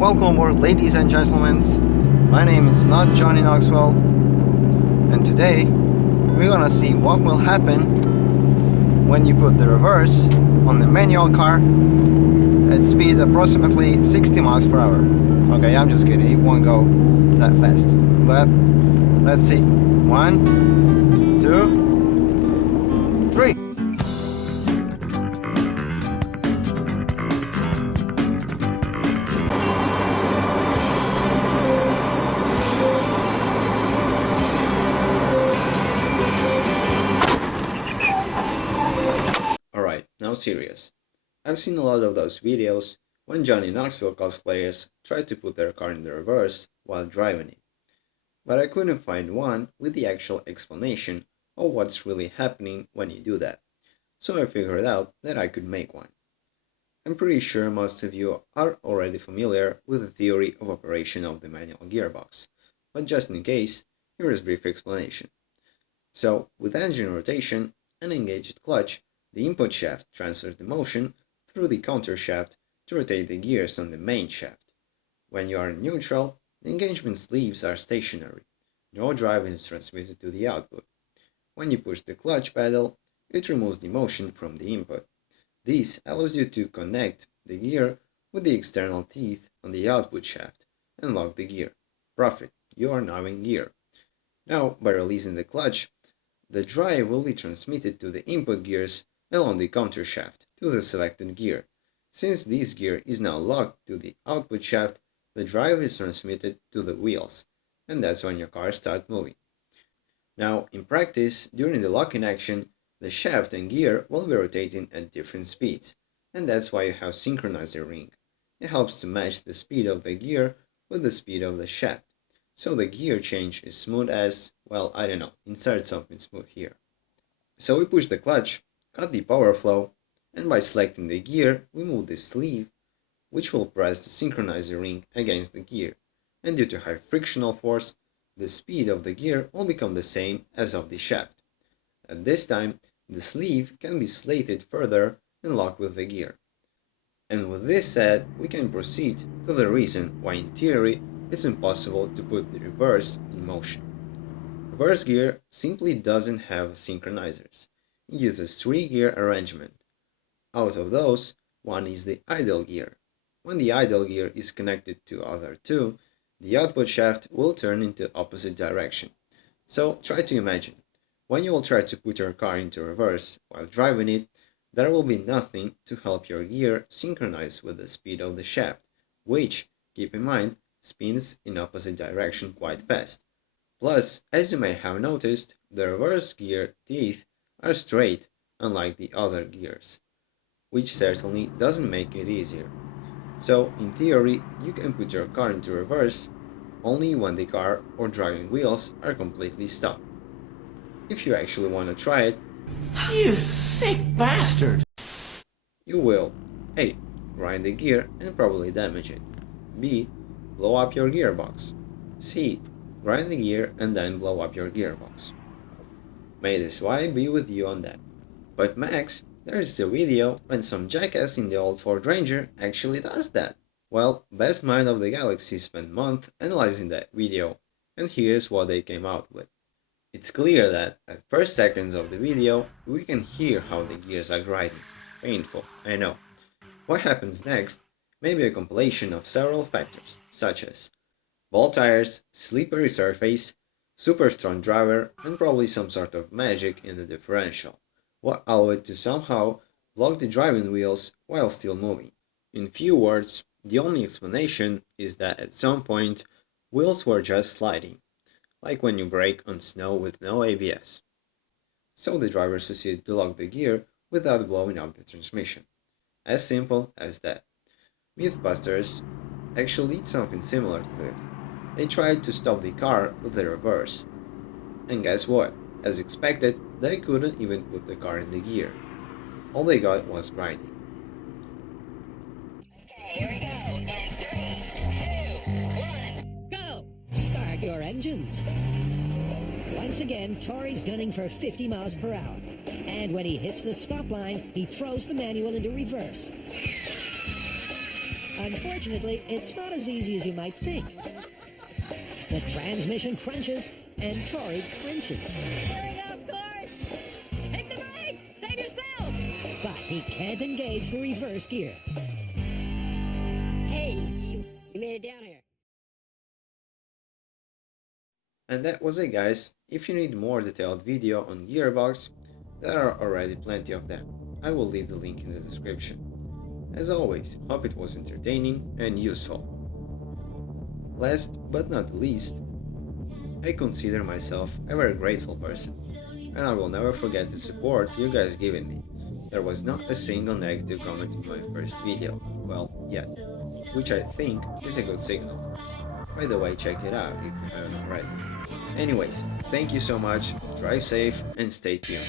Welcome aboard, ladies and gentlemen. My name is not Johnny Knoxwell, and today we're gonna see what will happen when you put the reverse on the manual car at speed approximately 60 miles per hour. Okay, I'm just kidding, it won't go that fast. But let's see. 1, 2, 3. Alright, now serious. I've seen a lot of those videos when Johnny Knoxville cosplayers try to put their car in the reverse while driving it. But I couldn't find one with the actual explanation of what's really happening when you do that. So I figured out that I could make one. I'm pretty sure most of you are already familiar with the theory of operation of the manual gearbox, but just in case, here is a brief explanation. So, with engine rotation and engaged clutch, the input shaft transfers the motion through the counter shaft to rotate the gears on the main shaft. When you are in neutral, the engagement sleeves are stationary. No drive is transmitted to the output. When you push the clutch pedal, it removes the motion from the input. This allows you to connect the gear with the external teeth on the output shaft and lock the gear. Profit, you are now in gear. Now, by releasing the clutch, the drive will be transmitted to the input gears along the counter shaft to the selected gear. Since this gear is now locked to the output shaft, the drive is transmitted to the wheels, and that's when your car starts moving. Now, in practice, during the locking action, the shaft and gear will be rotating at different speeds, and that's why you have synchronizer ring. It helps to match the speed of the gear with the speed of the shaft, so the gear change is smooth as, well, I don't know, insert something smooth here. So we push the clutch, cut the power flow, and by selecting the gear, we move the sleeve, which will press the synchronizer ring against the gear, and due to high frictional force, the speed of the gear will become the same as of the shaft. At this time, the sleeve can be slated further and lock with the gear. And with this said, we can proceed to the reason why in theory it's impossible to put the reverse in motion. Reverse gear simply doesn't have synchronizers. It uses 3-gear arrangement. Out of those, one is the idle gear. When the idle gear is connected to other two, the output shaft will turn into opposite direction. So try to imagine, when you will try to put your car into reverse while driving it, there will be nothing to help your gear synchronize with the speed of the shaft, which, keep in mind, spins in opposite direction quite fast. Plus, as you may have noticed, the reverse gear teeth are straight, unlike the other gears, which certainly doesn't make it easier. So, in theory, you can put your car into reverse only when the car or driving wheels are completely stuck. If you actually want to try it, you sick bastard! You will A. Grind the gear and probably damage it. B. Blow up your gearbox. C. Grind the gear and then blow up your gearbox. May this Y be with you on that. But Max, there is a video when some jackass in the old Ford Ranger actually does that. Well, best mind of the galaxy spent months analyzing that video, and here's what they came out with. It's clear that, at first seconds of the video, we can hear how the gears are grinding. Painful, I know. What happens next may be a compilation of several factors, such as bald tires, slippery surface, super strong driver, and probably some sort of magic in the differential, what allow it to somehow block the driving wheels while still moving. In few words, the only explanation is that at some point, wheels were just sliding, like when you brake on snow with no ABS. So the driver succeeded to lock the gear without blowing up the transmission. As simple as that. Mythbusters actually did something similar to this. They tried to stop the car with the reverse. And guess what? As expected, they couldn't even put the car in the gear. All they got was grinding. Okay, here we go. In 3, 2, 1, go! Start your engines. Once again, Tori's gunning for 50 miles per hour. And when he hits the stop line, he throws the manual into reverse. Unfortunately, it's not as easy as you might think. The transmission crunches and Tori clenches. Here we go, of course. Hit the brake! Save yourself! But he can't engage the reverse gear. Hey, you made it down here. And that was it, guys. If you need more detailed video on Gearbox, there are already plenty of them. I will leave the link in the description. As always, hope it was entertaining and useful. Last but not least, I consider myself a very grateful person, and I will never forget the support you guys given me. There was not a single negative comment in my first video, well, yet, which I think is a good signal. By the way, check it out if you haven't already. Anyways, thank you so much, drive safe and stay tuned.